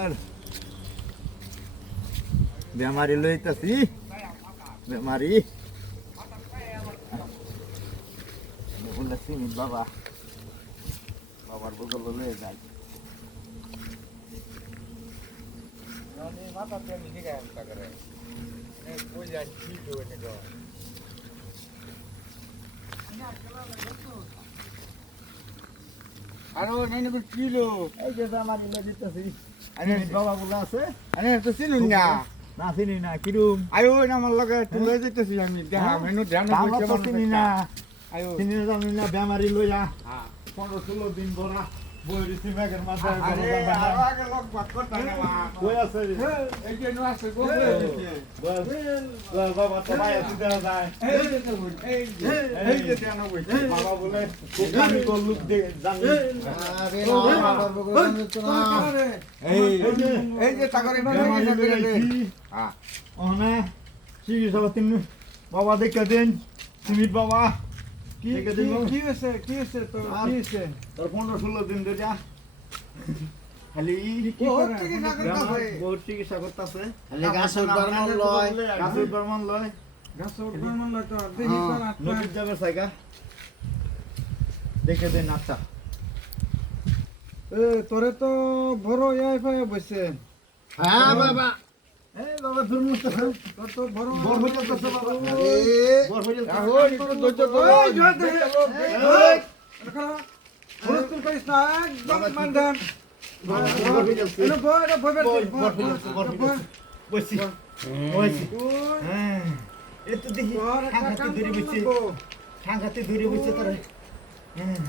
আর বেমারি লইতাছি বেমারি বলছি বাবা বাবার বগল লয়ে যাই মাথা দিয়ে নিগায় আমটা করে কই যাই কি doing it go আরো নেনে কিলো এই যে বেমারি লই দিতেছি আরে বাবা বলা আছে আরে তো চিনুন না না চিনি না কিরুম আয়ো না আমার লগে তুই লই যাইতেছি আমি দেখা মেনু ধ্যান কইতে পারছি চিনি না আয়ো চিনি না জানি না বেমারি লইয়া হ্যাঁ 15-16 দিন বড়া বই দিছি ব্যাগের মাঝে আরে আগে লোক বাত করতে না কই আছে এই যে নো আছে গো বস বাবা তো ভাই আছে দেয়া যায় এই যে দেয়া না কই বাবা বলে কোকানি কো লুক দে জানি আরে না বাবার বগল জানি না এই যে টাকারে হ্যাঁ ওনা সিগি সব তিন বাবা দেখে দেন সিমিত বাবা কি হইছে তো কি হইছে তোর 15-16 দিন ধরে খালি কি করে বহুত চিকিৎসা করতেছে খালি গাছের গরমন লয় তো দেখি তো নদীর যাবে সাইকা দেখে দেন আচ্ছা তোরে তো বড় ইয়াই পায় বসে হ্যাঁ বাবা এই বাবা দুর্মুখ তোর তো বড় হইল তো বাবা বড় হইল ওই তোর দজ্জ তো এই জোর দে এই রাখা বস্তু কইস না একদম মানদান এনো বড় বসি হ্যাঁ এ তো দেখি সাংঘাতে দূরে বসে তোরে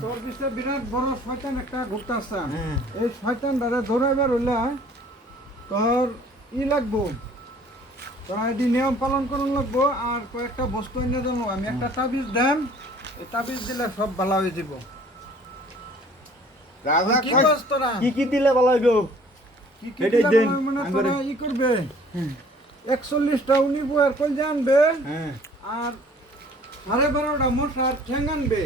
তোর বিষয়ে বিরাট বড় শয়তান একটা ঘুরতাছে এই শয়তানটারে ধরাইবার হইলা তোর ই লাগবো তোরা এটি নিয়ম পালন করুন লাগবো আর কয়েকটা বস্তু এনে জানো আমি একটা তাবিজ দেম এই তাবিজ দিলে সব ভালো হয়ে যাব রাজা কি বস তোরা কি দিলে ভালো হইব কি দিলে মানে তোরা ই করবে 41টা উনি বয়ার কই জানবে আর 12.5টা মশার ঠ্যাং আনবে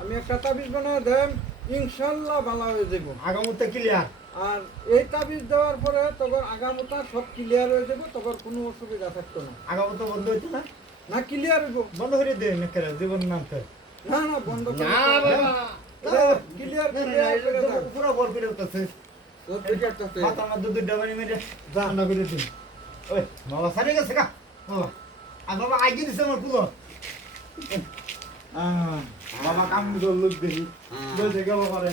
আমি একটা তাবিজ বানায় দেম ইনশাআল্লাহ ভালো হয়ে যাব আগামতে ক্লিয়ার আর এই তাবিজ দেওয়ার পরে তখন আগামতা সব ক্লিয়ার হয়ে যাবে তখন কোনো অসুবিধা থাকতো না আগামতা বন্ধ হইতো না না ক্লিয়ার হইব বন্ধ করে দে না করে জীবন নামতে না না বন্ধ করে না বাবা ক্লিয়ার পুরো বল করে উঠছে তো টিকেটটাতে মাথা না দুধ ডাবানি মেরে যা না করে দিন ওই বাবা সারে গেছে কা বাবা আর বাবা আইজি দিছে আমার পুরো বাবা কাম করে লোক দেখি বলতে গেল পারে